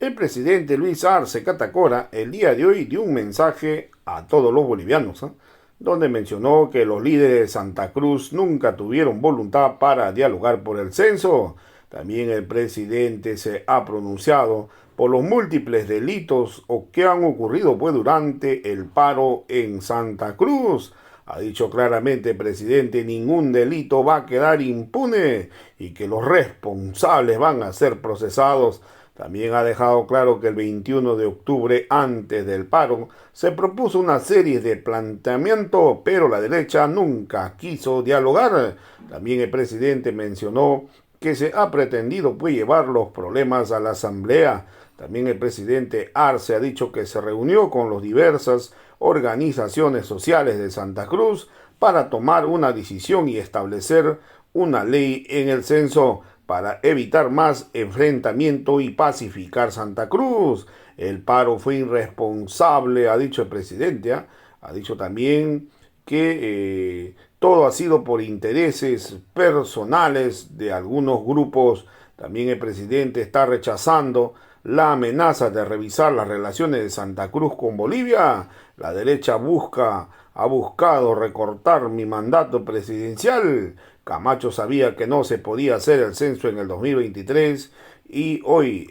El presidente Luis Arce Catacora el día de hoy dio un mensaje a todos los bolivianos, donde mencionó que los líderes de Santa Cruz nunca tuvieron voluntad para dialogar por el censo. También el presidente se ha pronunciado por los múltiples delitos que han ocurrido durante el paro en Santa Cruz. Ha dicho claramente el presidente: ningún delito va a quedar impune y que los responsables van a ser procesados. También ha dejado claro que el 21 de octubre, antes del paro, se propuso una serie de planteamientos, pero la derecha nunca quiso dialogar. También el presidente mencionó que se ha pretendido llevar los problemas a la asamblea. También el presidente Arce ha dicho que se reunió con las diversas organizaciones sociales de Santa Cruz para tomar una decisión y establecer una ley en el censo para evitar más enfrentamiento y pacificar Santa Cruz. El paro fue irresponsable, ha dicho el presidente. Ha dicho también que todo ha sido por intereses personales de algunos grupos. También el presidente está rechazando la amenaza de revisar las relaciones de Santa Cruz con Bolivia. La derecha ha buscado recortar mi mandato presidencial. Camacho sabía que no se podía hacer el censo en el 2023 y hoy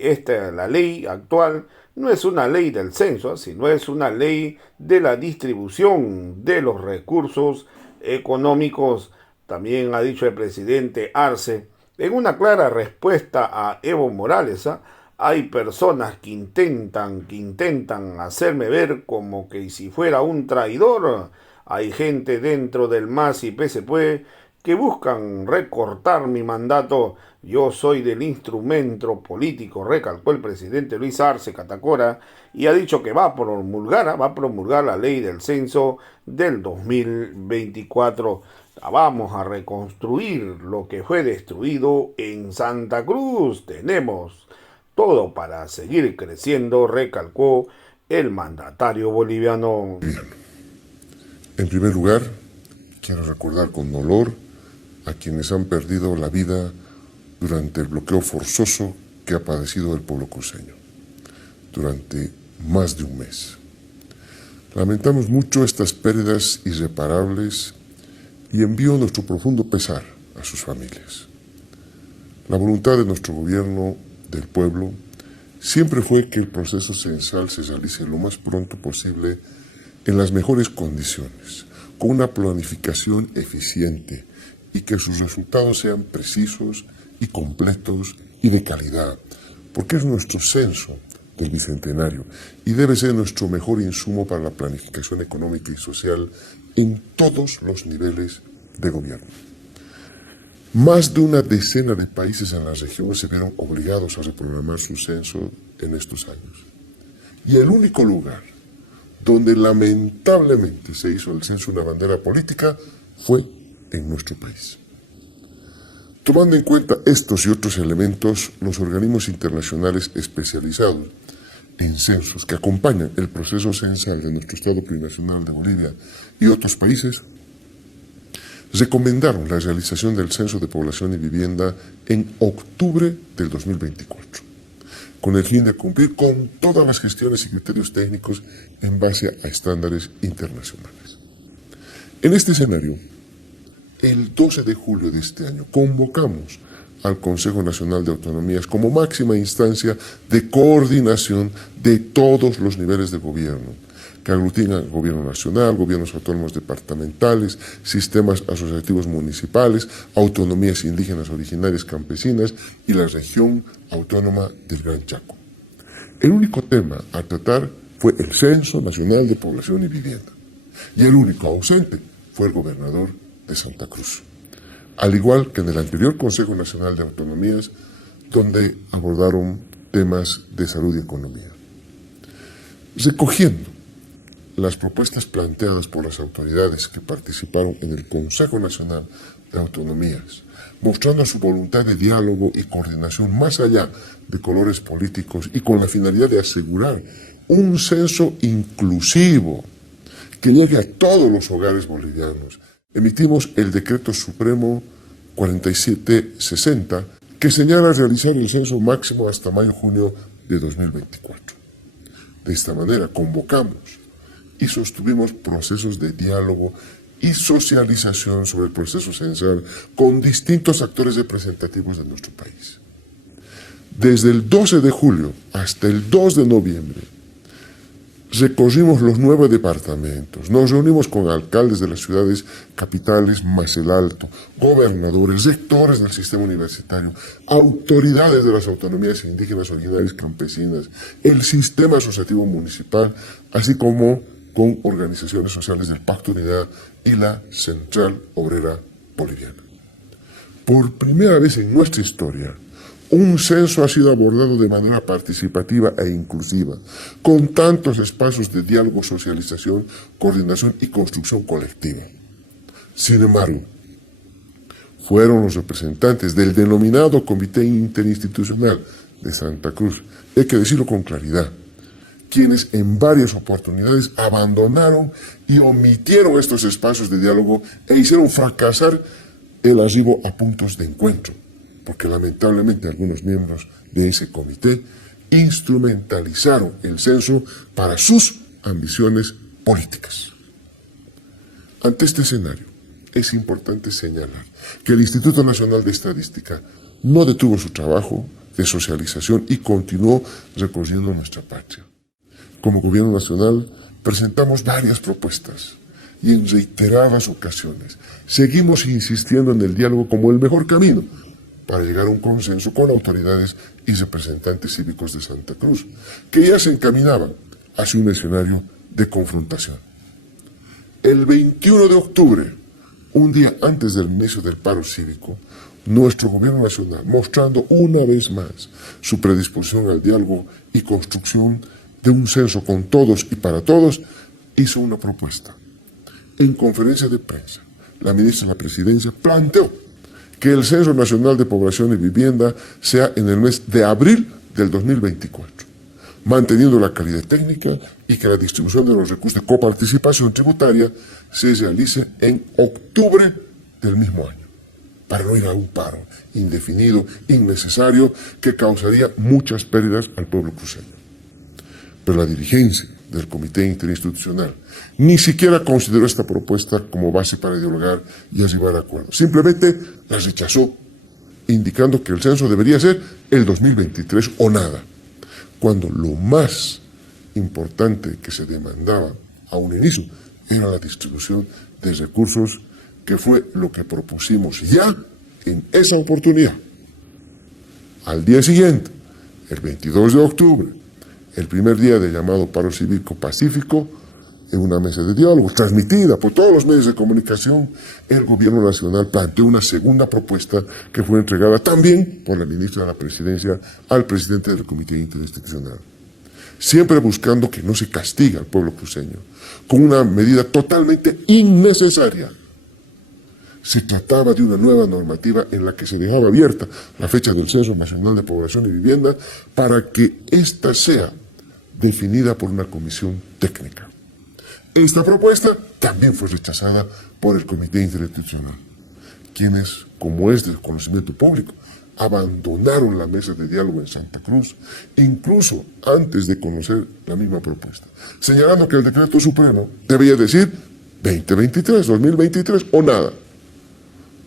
la ley actual no es una ley del censo, sino es una ley de la distribución de los recursos económicos. También ha dicho el presidente Arce, en una clara respuesta a Evo Morales, hay personas que intentan hacerme ver como que si fuera un traidor. Hay gente dentro del MAS y PSP que buscan recortar mi mandato. Yo soy del instrumento político, recalcó el presidente Luis Arce Catacora, y ha dicho que va a promulgar la ley del censo del 2024. Vamos a reconstruir lo que fue destruido en Santa Cruz. Tenemos todo para seguir creciendo, recalcó el mandatario boliviano. En primer lugar, quiero recordar con dolor a quienes han perdido la vida durante el bloqueo forzoso que ha padecido el pueblo cruceño durante más de un mes. Lamentamos mucho estas pérdidas irreparables y envío nuestro profundo pesar a sus familias. La voluntad de nuestro gobierno, del pueblo, siempre fue que el proceso censal se realice lo más pronto posible en las mejores condiciones, con una planificación eficiente y que sus resultados sean precisos y completos y de calidad, porque es nuestro censo del Bicentenario y debe ser nuestro mejor insumo para la planificación económica y social en todos los niveles de gobierno. Más de una decena de países en la región se vieron obligados a reprogramar su censo en estos años. Y el único lugar donde lamentablemente se hizo el censo una bandera política fue en nuestro país. Tomando en cuenta estos y otros elementos, los organismos internacionales especializados en censos que acompañan el proceso censal de nuestro Estado plurinacional de Bolivia y otros países recomendaron la realización del censo de población y vivienda en octubre del 2024, con el fin de cumplir con todas las gestiones y criterios técnicos en base a estándares internacionales. En este escenario, el 12 de julio de este año convocamos al Consejo Nacional de Autonomías como máxima instancia de coordinación de todos los niveles de gobierno, que aglutinan gobierno nacional, gobiernos autónomos departamentales, sistemas asociativos municipales, autonomías indígenas originarias campesinas y la región autónoma del Gran Chaco. El único tema a tratar fue el Censo Nacional de Población y Vivienda, y el único ausente fue el gobernador de Santa Cruz, al igual que en el anterior Consejo Nacional de Autonomías, donde abordaron temas de salud y economía. Recogiendo las propuestas planteadas por las autoridades que participaron en el Consejo Nacional de Autonomías, mostrando su voluntad de diálogo y coordinación más allá de colores políticos y con la finalidad de asegurar un censo inclusivo que llegue a todos los hogares bolivianos, emitimos el Decreto Supremo 4760, que señala realizar el censo máximo hasta mayo-junio de 2024. De esta manera convocamos y sostuvimos procesos de diálogo y socialización sobre el proceso censal con distintos actores representativos de nuestro país. Desde el 12 de julio hasta el 2 de noviembre, recorrimos los 9 departamentos, nos reunimos con alcaldes de las ciudades capitales más el Alto, gobernadores, rectores del sistema universitario, autoridades de las autonomías indígenas, originarias, campesinas, el sistema asociativo municipal, así como con organizaciones sociales del Pacto de Unidad y la Central Obrera Boliviana. Por primera vez en nuestra historia, un censo ha sido abordado de manera participativa e inclusiva, con tantos espacios de diálogo, socialización, coordinación y construcción colectiva. Sin embargo, fueron los representantes del denominado Comité Interinstitucional de Santa Cruz, hay que decirlo con claridad, quienes en varias oportunidades abandonaron y omitieron estos espacios de diálogo e hicieron fracasar el arribo a puntos de encuentro, porque lamentablemente algunos miembros de ese comité instrumentalizaron el censo para sus ambiciones políticas. Ante este escenario, es importante señalar que el Instituto Nacional de Estadística no detuvo su trabajo de socialización y continuó recorriendo nuestra patria. Como Gobierno Nacional, presentamos varias propuestas y en reiteradas ocasiones seguimos insistiendo en el diálogo como el mejor camino para llegar a un consenso con autoridades y representantes cívicos de Santa Cruz, que ya se encaminaban hacia un escenario de confrontación. El 21 de octubre, un día antes del inicio del paro cívico, nuestro Gobierno Nacional, mostrando una vez más su predisposición al diálogo y construcción de un censo con todos y para todos, hizo una propuesta. En conferencia de prensa, la ministra de la Presidencia planteó que el Censo Nacional de Población y Vivienda sea en el mes de abril del 2024, manteniendo la calidad técnica y que la distribución de los recursos de coparticipación tributaria se realice en octubre del mismo año, para no ir a un paro indefinido, innecesario, que causaría muchas pérdidas al pueblo cruceño. Pero la dirigencia del Comité Interinstitucional ni siquiera consideró esta propuesta como base para dialogar y arribar a acuerdos. Simplemente la rechazó, indicando que el censo debería ser el 2023 o nada, cuando lo más importante que se demandaba a un inicio era la distribución de recursos, que fue lo que propusimos ya en esa oportunidad. Al día siguiente, el 22 de octubre, el primer día del llamado paro cívico pacífico, en una mesa de diálogo transmitida por todos los medios de comunicación, el Gobierno Nacional planteó una segunda propuesta que fue entregada también por la ministra de la Presidencia al presidente del Comité Interinstitucional, siempre buscando que no se castigue al pueblo cruceño, con una medida totalmente innecesaria. Se trataba de una nueva normativa en la que se dejaba abierta la fecha del Censo Nacional de Población y Vivienda para que ésta sea definida por una comisión técnica. Esta propuesta también fue rechazada por el Comité Interinstitucional, quienes, como es de conocimiento público, abandonaron la mesa de diálogo en Santa Cruz, incluso antes de conocer la misma propuesta, señalando que el decreto supremo debía decir 2023, 2023 o nada.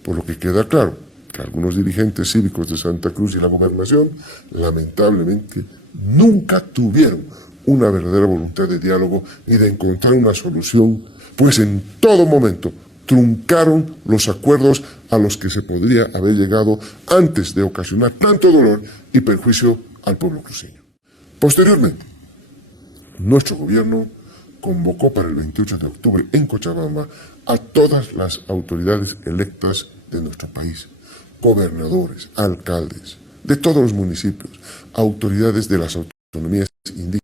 Por lo que queda claro que algunos dirigentes cívicos de Santa Cruz y la gobernación, lamentablemente, nunca tuvieron una verdadera voluntad de diálogo y de encontrar una solución, pues en todo momento truncaron los acuerdos a los que se podría haber llegado antes de ocasionar tanto dolor y perjuicio al pueblo cruceño. Posteriormente, nuestro gobierno convocó para el 28 de octubre en Cochabamba a todas las autoridades electas de nuestro país, gobernadores, alcaldes de todos los municipios, autoridades de las autonomías indígenas,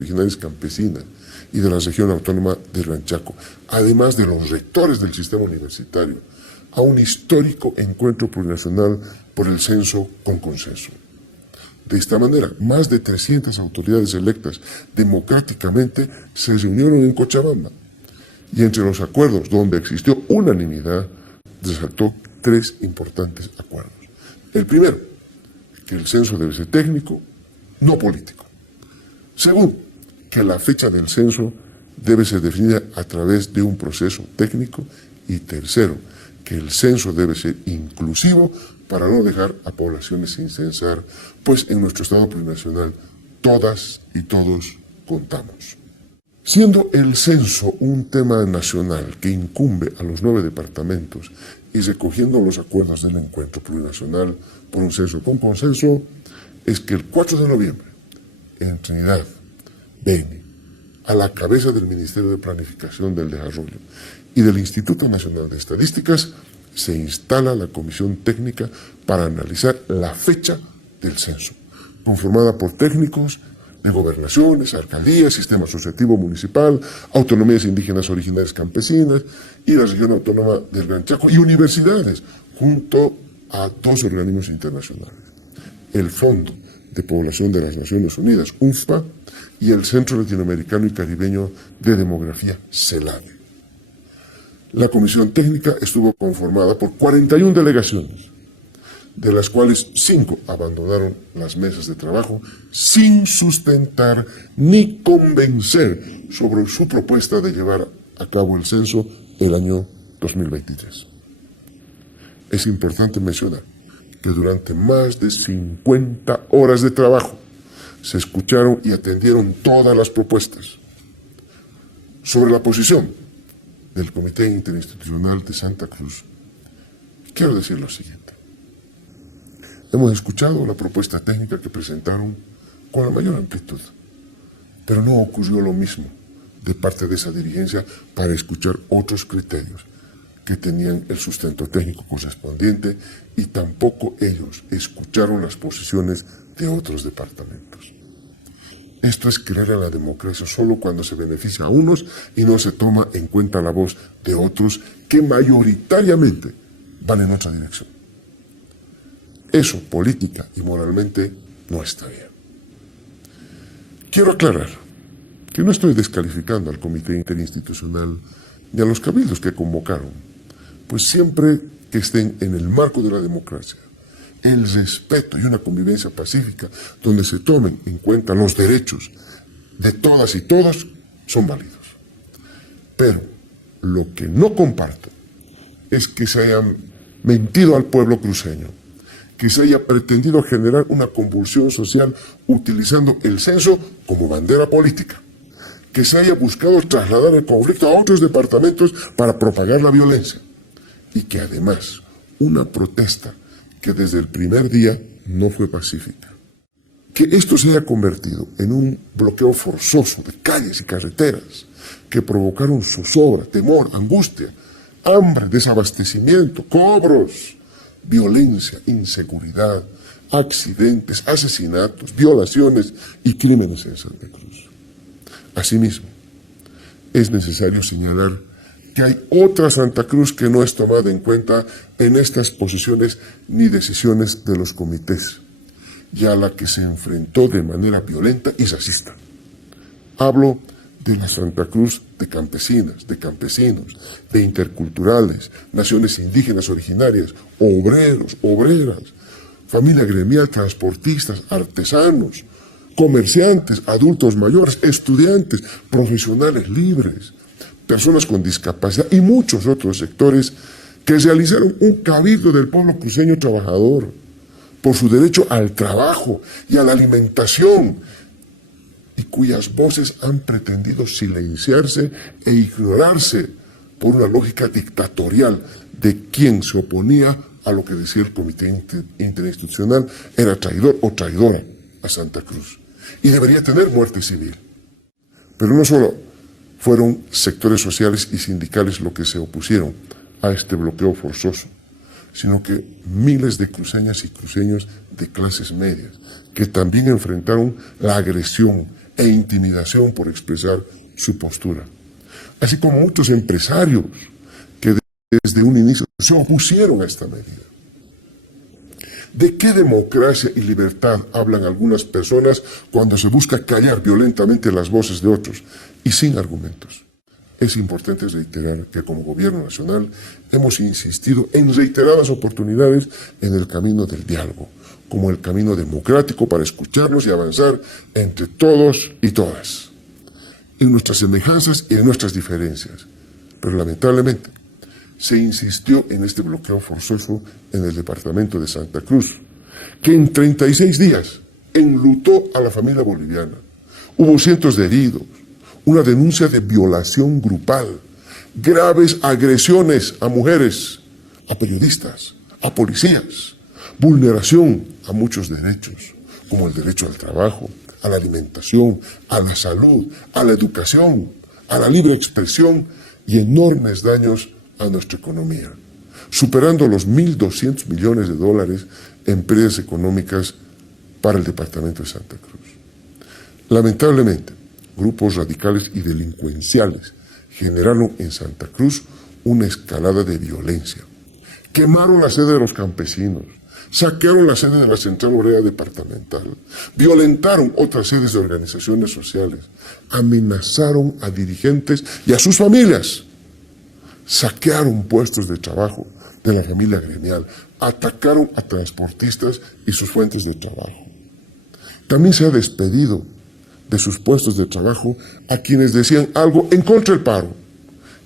originarias, campesinas y de la región autónoma de Ranchaco, además de los rectores del sistema universitario, a un histórico encuentro plurinacional por el censo con consenso. De esta manera, más de 300 autoridades electas democráticamente se reunieron en Cochabamba, y entre los acuerdos donde existió unanimidad, resaltó 3 importantes acuerdos. El primero, que el censo debe ser técnico, no político. Segundo, que la fecha del censo debe ser definida a través de un proceso técnico. Y tercero, que el censo debe ser inclusivo para no dejar a poblaciones sin censar, pues en nuestro Estado plurinacional todas y todos contamos. Siendo el censo un tema nacional que incumbe a los 9 departamentos y recogiendo los acuerdos del encuentro plurinacional por un censo con consenso, es que el 4 de noviembre, en Trinidad, Beni, a la cabeza del Ministerio de Planificación del Desarrollo y del Instituto Nacional de Estadísticas, se instala la comisión técnica para analizar la fecha del censo, conformada por técnicos de gobernaciones, alcaldías, sistema asociativo municipal, autonomías indígenas originarias campesinas y la región autónoma del Gran Chaco y universidades, junto a 2 organismos internacionales: el Fondo de Población de las Naciones Unidas, UNFPA, y el Centro Latinoamericano y Caribeño de Demografía, CELADE. La comisión técnica estuvo conformada por 41 delegaciones, de las cuales 5 abandonaron las mesas de trabajo sin sustentar ni convencer sobre su propuesta de llevar a cabo el censo el año 2023. Es importante mencionar que durante más de 50 horas de trabajo se escucharon y atendieron todas las propuestas. Sobre la posición del Comité Interinstitucional de Santa Cruz, quiero decir lo siguiente. Hemos escuchado la propuesta técnica que presentaron con la mayor amplitud, pero no ocurrió lo mismo de parte de esa dirigencia para escuchar otros criterios que tenían el sustento técnico correspondiente, y tampoco ellos escucharon las posiciones de otros departamentos. Esto es creer en la democracia solo cuando se beneficia a unos y no se toma en cuenta la voz de otros que mayoritariamente van en otra dirección. Eso, política y moralmente, no está bien. Quiero aclarar que no estoy descalificando al Comité Interinstitucional ni a los cabildos que convocaron, pues siempre que estén en el marco de la democracia, el respeto y una convivencia pacífica donde se tomen en cuenta los derechos de todas y todos, son válidos. Pero lo que no comparto es que se hayan mentido al pueblo cruceño, que se haya pretendido generar una convulsión social utilizando el censo como bandera política, que se haya buscado trasladar el conflicto a otros departamentos para propagar la violencia, y que además una protesta que desde el primer día no fue pacífica. Que esto se haya convertido en un bloqueo forzoso de calles y carreteras que provocaron zozobra, temor, angustia, hambre, desabastecimiento, cobros, violencia, inseguridad, accidentes, asesinatos, violaciones y crímenes en Santa Cruz. Asimismo, es necesario señalar que hay otra Santa Cruz que no es tomada en cuenta en estas posiciones ni decisiones de los comités, y a la que se enfrentó de manera violenta y racista. Hablo de la Santa Cruz de campesinas, de campesinos, de interculturales, naciones indígenas originarias, obreros, obreras, familia gremial, transportistas, artesanos, comerciantes, adultos mayores, estudiantes, profesionales libres, personas con discapacidad y muchos otros sectores que realizaron un cabildo del pueblo cruceño trabajador por su derecho al trabajo y a la alimentación, y cuyas voces han pretendido silenciarse e ignorarse por una lógica dictatorial de quien se oponía a lo que decía el Comité Interinstitucional era traidor o traidora a Santa Cruz y debería tener muerte civil. Pero no solo fueron sectores sociales y sindicales los que se opusieron a este bloqueo forzoso, sino que miles de cruceñas y cruceños de clases medias, que también enfrentaron la agresión e intimidación por expresar su postura, así como muchos empresarios que desde un inicio se opusieron a esta medida. ¿De qué democracia y libertad hablan algunas personas cuando se busca callar violentamente las voces de otros y sin argumentos? Es importante reiterar que como Gobierno Nacional hemos insistido en reiteradas oportunidades en el camino del diálogo, como el camino democrático para escucharnos y avanzar entre todos y todas, en nuestras semejanzas y en nuestras diferencias. Pero lamentablemente se insistió en este bloqueo forzoso en el departamento de Santa Cruz, que en 36 días enlutó a la familia boliviana. Hubo cientos de heridos, una denuncia de violación grupal, graves agresiones a mujeres, a periodistas, a policías, vulneración a muchos derechos, como el derecho al trabajo, a la alimentación, a la salud, a la educación, a la libre expresión y enormes daños a nuestra economía, superando los 1.200 millones de dólares en pérdidas económicas para el departamento de Santa Cruz. Lamentablemente, grupos radicales y delincuenciales generaron en Santa Cruz una escalada de violencia. Quemaron la sede de los campesinos, saquearon la sede de la Central Obrera Departamental, violentaron otras sedes de organizaciones sociales, amenazaron a dirigentes y a sus familias, saquearon puestos de trabajo de la familia gremial, atacaron a transportistas y sus fuentes de trabajo. También se ha despedido de sus puestos de trabajo a quienes decían algo en contra del paro,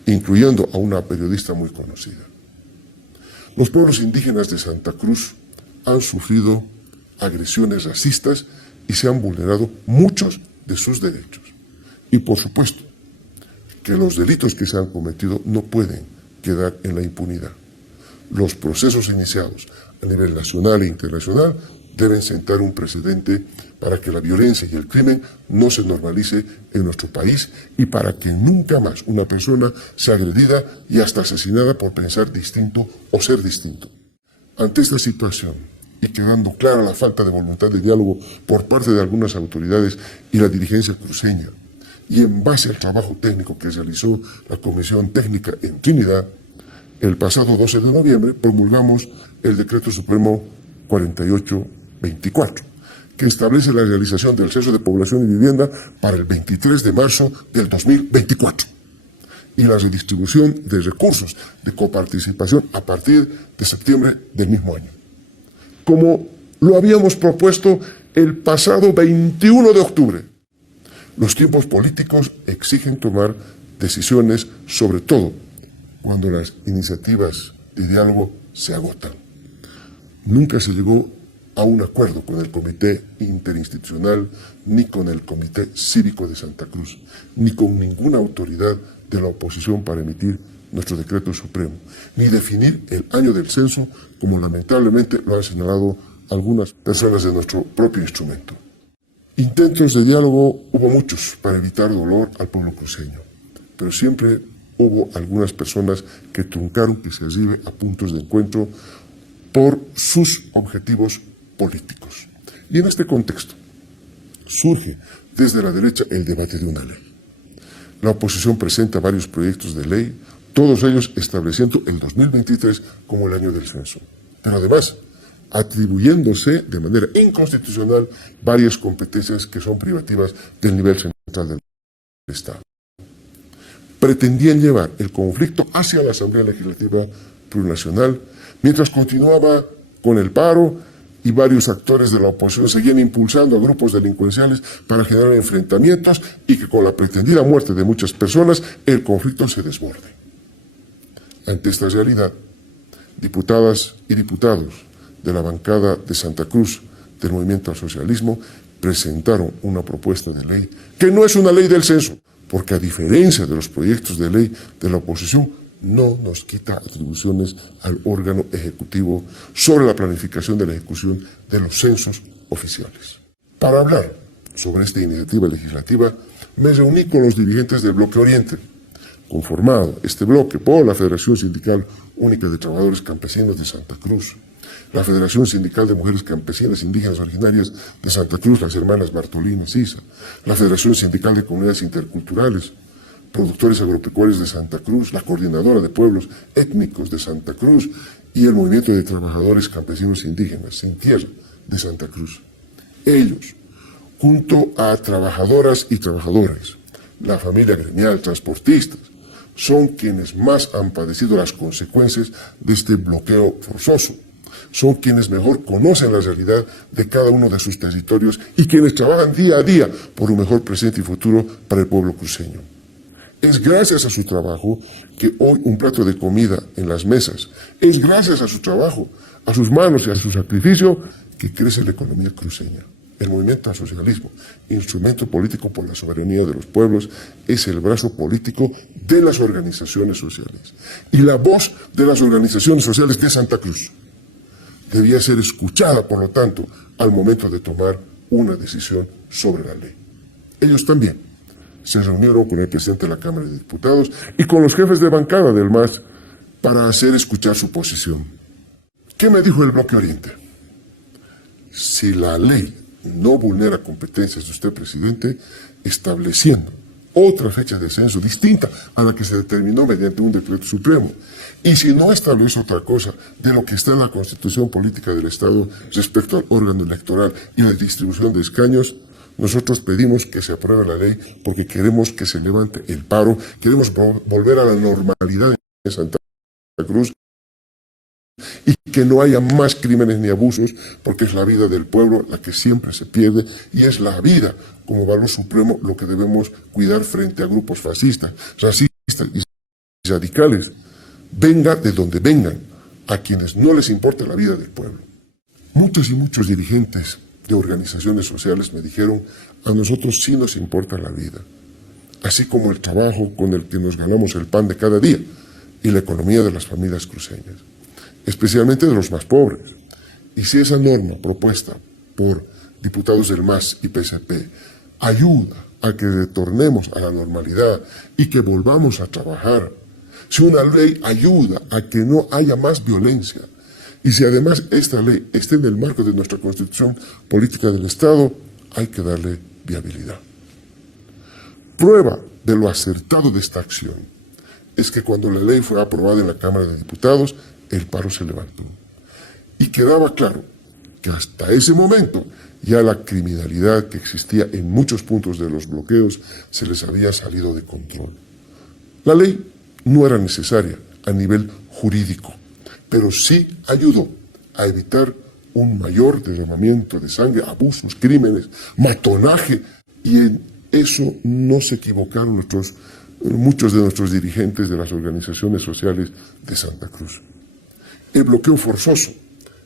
incluyendo a una periodista muy conocida. Los pueblos indígenas de Santa Cruz han sufrido agresiones racistas y se han vulnerado muchos de sus derechos. Y por supuesto que los delitos que se han cometido no pueden quedar en la impunidad. Los procesos iniciados a nivel nacional e internacional deben sentar un precedente para que la violencia y el crimen no se normalice en nuestro país y para que nunca más una persona sea agredida y hasta asesinada por pensar distinto o ser distinto. Ante esta situación, y quedando clara la falta de voluntad de diálogo por parte de algunas autoridades y la dirigencia cruceña, y en base al trabajo técnico que realizó la Comisión Técnica en Trinidad, el pasado 12 de noviembre promulgamos el Decreto Supremo 4824, que establece la realización del Censo de Población y Vivienda para el 23 de marzo del 2024 y la redistribución de recursos de coparticipación a partir de septiembre del mismo año. Como lo habíamos propuesto el pasado 21 de octubre, los tiempos políticos exigen tomar decisiones, sobre todo cuando las iniciativas de diálogo se agotan. Nunca se llegó a un acuerdo con el Comité Interinstitucional, ni con el Comité Cívico de Santa Cruz, ni con ninguna autoridad de la oposición para emitir nuestro decreto supremo, ni definir el año del censo, como lamentablemente lo han señalado algunas personas de nuestro propio instrumento. Intentos de diálogo hubo muchos para evitar dolor al pueblo cruceño, pero siempre hubo algunas personas que truncaron que se arribe a puntos de encuentro por sus objetivos políticos. Y en este contexto surge desde la derecha el debate de una ley. La oposición presenta varios proyectos de ley, todos ellos estableciendo el 2023 como el año del censo, pero además atribuyéndose de manera inconstitucional varias competencias que son privativas del nivel central del Estado. Pretendían llevar el conflicto hacia la Asamblea Legislativa Plurinacional, mientras continuaba con el paro y varios actores de la oposición seguían impulsando a grupos delincuenciales para generar enfrentamientos y que con la pretendida muerte de muchas personas el conflicto se desborde. Ante esta realidad, diputadas y diputados de la bancada de Santa Cruz del Movimiento al Socialismo presentaron una propuesta de ley que no es una ley del censo, porque a diferencia de los proyectos de ley de la oposición, no nos quita atribuciones al órgano ejecutivo sobre la planificación de la ejecución de los censos oficiales. Para hablar sobre esta iniciativa legislativa, me reuní con los dirigentes del Bloque Oriente, conformado este bloque por la Federación Sindical Única de Trabajadores Campesinos de Santa Cruz, la Federación Sindical de Mujeres Campesinas Indígenas Originarias de Santa Cruz, las hermanas Bartolina Sisa, la Federación Sindical de Comunidades Interculturales, Productores Agropecuarios de Santa Cruz, la Coordinadora de Pueblos Étnicos de Santa Cruz y el Movimiento de Trabajadores Campesinos Indígenas Sin Tierra de Santa Cruz. Ellos, junto a trabajadoras y trabajadores, la familia gremial, transportistas, son quienes más han padecido las consecuencias de este bloqueo forzoso, Son quienes mejor conocen la realidad de cada uno de sus territorios y quienes trabajan día a día por un mejor presente y futuro para el pueblo cruceño. Es gracias a su trabajo que hoy un plato de comida en las mesas, es gracias a su trabajo, a sus manos y a su sacrificio, que crece la economía cruceña. El movimiento al socialismo, instrumento político por la soberanía de los pueblos, es el brazo político de las organizaciones sociales. Y la voz de las organizaciones sociales de Santa Cruz debía ser escuchada, por lo tanto, al momento de tomar una decisión sobre la ley. Ellos también se reunieron con el presidente de la Cámara de Diputados y con los jefes de bancada del MAS para hacer escuchar su posición. ¿Qué me dijo el Bloque Oriente? Si la ley no vulnera competencias de usted, presidente, estableciendo otra fecha de censo distinta a la que se determinó mediante un decreto supremo, y si no establece otra cosa de lo que está en la Constitución Política del Estado respecto al órgano electoral y la distribución de escaños, nosotros pedimos que se apruebe la ley porque queremos que se levante el paro, queremos volver a la normalidad en Santa Cruz y que no haya más crímenes ni abusos, porque es la vida del pueblo la que siempre se pierde y es la vida como valor supremo lo que debemos cuidar frente a grupos fascistas, racistas y radicales, venga de donde vengan, a quienes no les importa la vida del pueblo. Muchos y muchos dirigentes de organizaciones sociales me dijeron, a nosotros sí nos importa la vida, así como el trabajo con el que nos ganamos el pan de cada día y la economía de las familias cruceñas, especialmente de los más pobres. Y si esa norma propuesta por diputados del MAS y PSP ayuda a que retornemos a la normalidad y que volvamos a trabajar, si una ley ayuda a que no haya más violencia, y si además esta ley está en el marco de nuestra Constitución Política del Estado, hay que darle viabilidad. Prueba de lo acertado de esta acción es que cuando la ley fue aprobada en la Cámara de Diputados, el paro se levantó. Y quedaba claro que hasta ese momento ya la criminalidad que existía en muchos puntos de los bloqueos se les había salido de control. La ley no era necesaria a nivel jurídico, pero sí ayudó a evitar un mayor derramamiento de sangre, abusos, crímenes, matonaje, y en eso no se equivocaron muchos de nuestros dirigentes de las organizaciones sociales de Santa Cruz. El bloqueo forzoso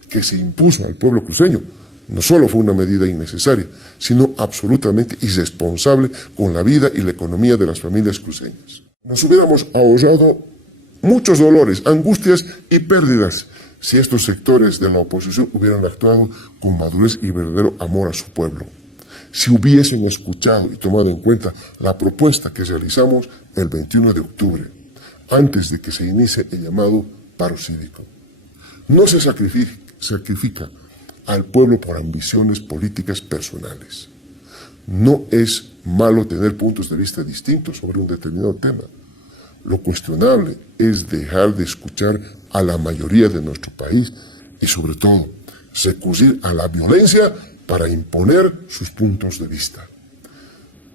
que se impuso al pueblo cruceño no solo fue una medida innecesaria, sino absolutamente irresponsable con la vida y la economía de las familias cruceñas. Nos hubiéramos ahorrado muchos dolores, angustias y pérdidas si estos sectores de la oposición hubieran actuado con madurez y verdadero amor a su pueblo. Si hubiesen escuchado y tomado en cuenta la propuesta que realizamos el 21 de octubre, antes de que se inicie el llamado paro cívico. No se sacrifica al pueblo por ambiciones políticas personales. No es malo tener puntos de vista distintos sobre un determinado tema. Lo cuestionable es dejar de escuchar a la mayoría de nuestro país y, sobre todo, recurrir a la violencia para imponer sus puntos de vista.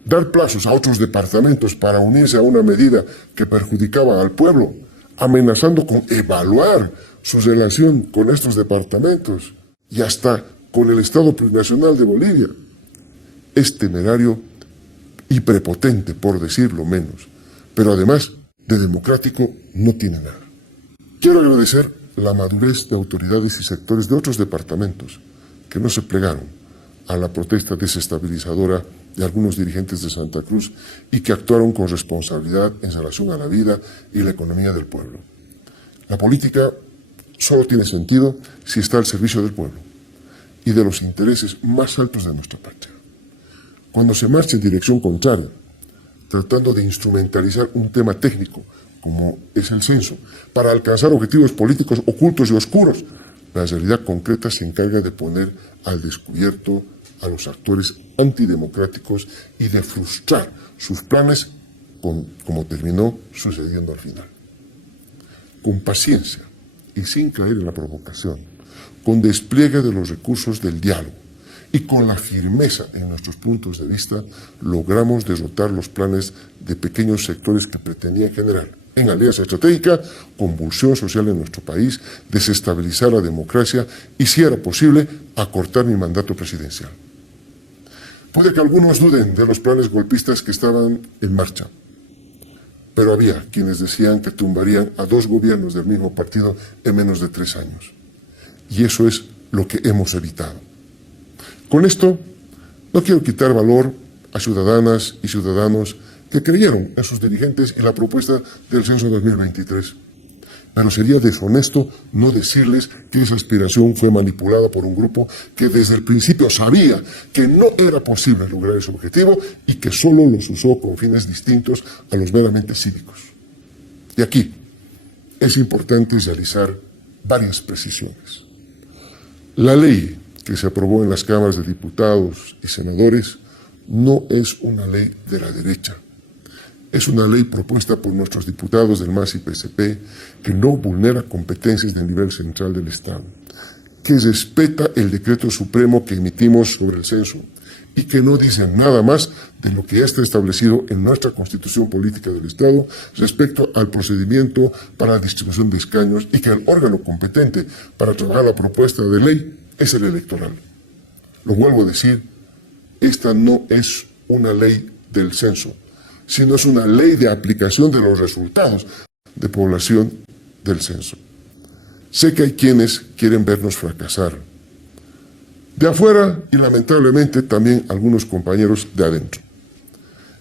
Dar plazos a otros departamentos para unirse a una medida que perjudicaba al pueblo, amenazando con evaluar su relación con estos departamentos y hasta con el Estado plurinacional de Bolivia, es temerario y prepotente, por decirlo menos, pero además de democrático no tiene nada. Quiero agradecer la madurez de autoridades y sectores de otros departamentos que no se plegaron a la protesta desestabilizadora de algunos dirigentes de Santa Cruz y que actuaron con responsabilidad en relación a la vida y la economía del pueblo. La política solo tiene sentido si está al servicio del pueblo y de los intereses más altos de nuestra patria. Cuando se marcha en dirección contraria, tratando de instrumentalizar un tema técnico como es el censo, para alcanzar objetivos políticos ocultos y oscuros, la realidad concreta se encarga de poner al descubierto a los actores antidemocráticos y de frustrar sus planes como terminó sucediendo al final. Con paciencia y sin caer en la provocación, con despliegue de los recursos del diálogo y con la firmeza en nuestros puntos de vista, logramos derrotar los planes de pequeños sectores que pretendían generar en alianza estratégica, convulsión social en nuestro país, desestabilizar la democracia y, si era posible, acortar mi mandato presidencial. Puede que algunos duden de los planes golpistas que estaban en marcha, pero había quienes decían que tumbarían a 2 gobiernos del mismo partido en menos de 3 años. Y eso es lo que hemos evitado. Con esto, no quiero quitar valor a ciudadanas y ciudadanos que creyeron en sus dirigentes y la propuesta del censo 2023. Pero sería deshonesto no decirles que esa aspiración fue manipulada por un grupo que desde el principio sabía que no era posible lograr ese objetivo y que solo los usó con fines distintos a los meramente cívicos. Y aquí es importante realizar varias precisiones. La ley que se aprobó en las cámaras de diputados y senadores no es una ley de la derecha. Es una ley propuesta por nuestros diputados del MAS y PSP que no vulnera competencias del nivel central del Estado, que respeta el decreto supremo que emitimos sobre el censo y que no dice nada más de lo que ya está establecido en nuestra Constitución Política del Estado respecto al procedimiento para la distribución de escaños y que el órgano competente para trabajar la propuesta de ley es el electoral. Lo vuelvo a decir, esta no es una ley del censo, sino es una ley de aplicación de los resultados de población del censo. Sé que hay quienes quieren vernos fracasar, de afuera y lamentablemente también algunos compañeros de adentro.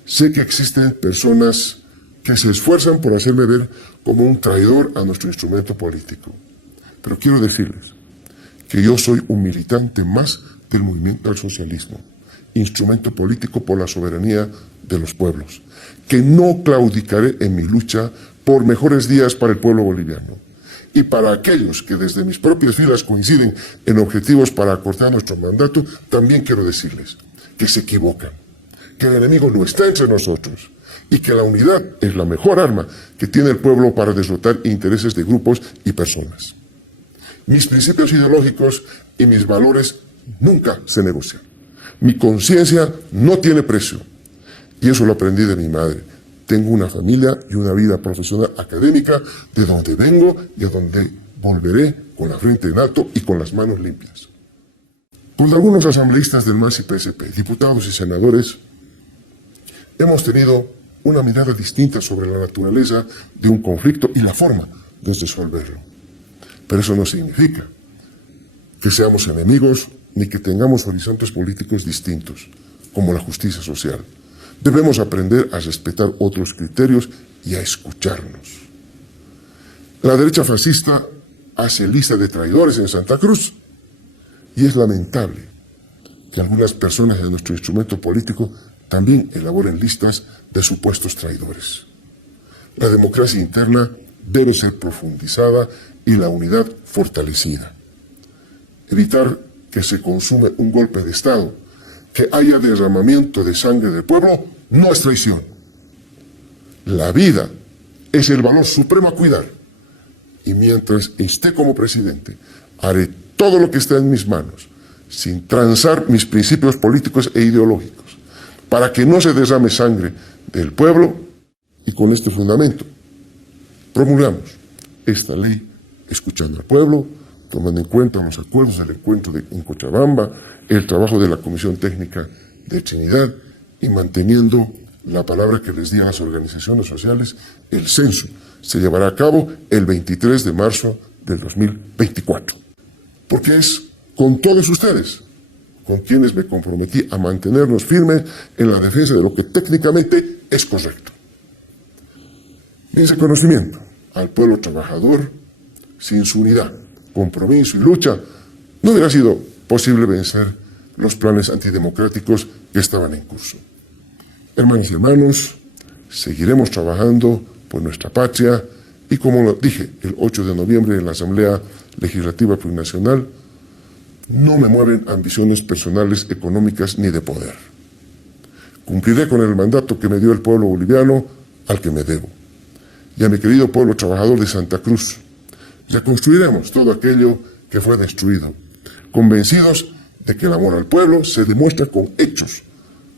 Sé que existen personas que se esfuerzan por hacerme ver como un traidor a nuestro instrumento político, pero quiero decirles que yo soy un militante más del movimiento al socialismo, instrumento político por la soberanía de los pueblos, que no claudicaré en mi lucha por mejores días para el pueblo boliviano. Y para aquellos que desde mis propias filas coinciden en objetivos para acortar nuestro mandato, también quiero decirles que se equivocan, que el enemigo no está entre nosotros y que la unidad es la mejor arma que tiene el pueblo para derrotar intereses de grupos y personas. Mis principios ideológicos y mis valores nunca se negocian. Mi conciencia no tiene precio. Y eso lo aprendí de mi madre. Tengo una familia y una vida profesional académica de donde vengo y a donde volveré con la frente en alto y con las manos limpias. Con algunos asambleístas del MAS y PSP, diputados y senadores, hemos tenido una mirada distinta sobre la naturaleza de un conflicto y la forma de resolverlo. Pero eso no significa que seamos enemigos ni que tengamos horizontes políticos distintos, como la justicia social. Debemos aprender a respetar otros criterios y a escucharnos. La derecha fascista hace lista de traidores en Santa Cruz y es lamentable que algunas personas de nuestro instrumento político también elaboren listas de supuestos traidores. La democracia interna debe ser profundizada y la unidad fortalecida. Evitar que se consume un golpe de Estado, que haya derramamiento de sangre del pueblo, no es traición. La vida es el valor supremo a cuidar. Y mientras esté como presidente, haré todo lo que esté en mis manos, sin transar mis principios políticos e ideológicos, para que no se derrame sangre del pueblo. Y con este fundamento, promulgamos esta ley escuchando al pueblo, tomando en cuenta los acuerdos del encuentro en Cochabamba, el trabajo de la Comisión Técnica de Trinidad y manteniendo la palabra que les di a las organizaciones sociales. El censo se llevará a cabo el 23 de marzo del 2024. Porque es con todos ustedes con quienes me comprometí a mantenernos firmes en la defensa de lo que técnicamente es correcto. Mi reconocimiento al pueblo trabajador, sin su unidad, compromiso y lucha, no hubiera sido posible vencer los planes antidemocráticos que estaban en curso. Hermanos y hermanos, seguiremos trabajando por nuestra patria y, como lo dije el 8 de noviembre en la Asamblea Legislativa Plurinacional, no me mueven ambiciones personales, económicas ni de poder. Cumpliré con el mandato que me dio el pueblo boliviano, al que me debo. Y a mi querido pueblo trabajador de Santa Cruz, reconstruiremos todo aquello que fue destruido, convencidos de que el amor al pueblo se demuestra con hechos,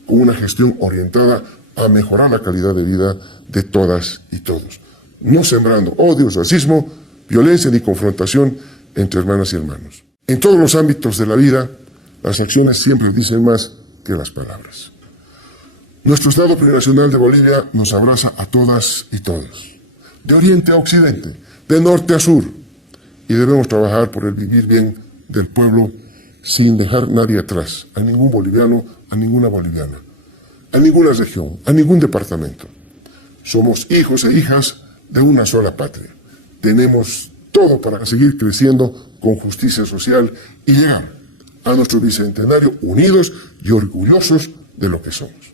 con una gestión orientada a mejorar la calidad de vida de todas y todos. no sembrando odios, racismo, violencia ni confrontación entre hermanas y hermanos. En todos los ámbitos de la vida, las acciones siempre dicen más que las palabras. Nuestro Estado Plurinacional de Bolivia nos abraza a todas y todos, de oriente a occidente, de norte a sur, y debemos trabajar por el vivir bien del pueblo sin dejar nadie atrás, a ningún boliviano, a ninguna boliviana, a ninguna región, a ningún departamento. Somos hijos e hijas de una sola patria. Tenemos todo para seguir creciendo con justicia social y llegar a nuestro bicentenario unidos y orgullosos de lo que somos.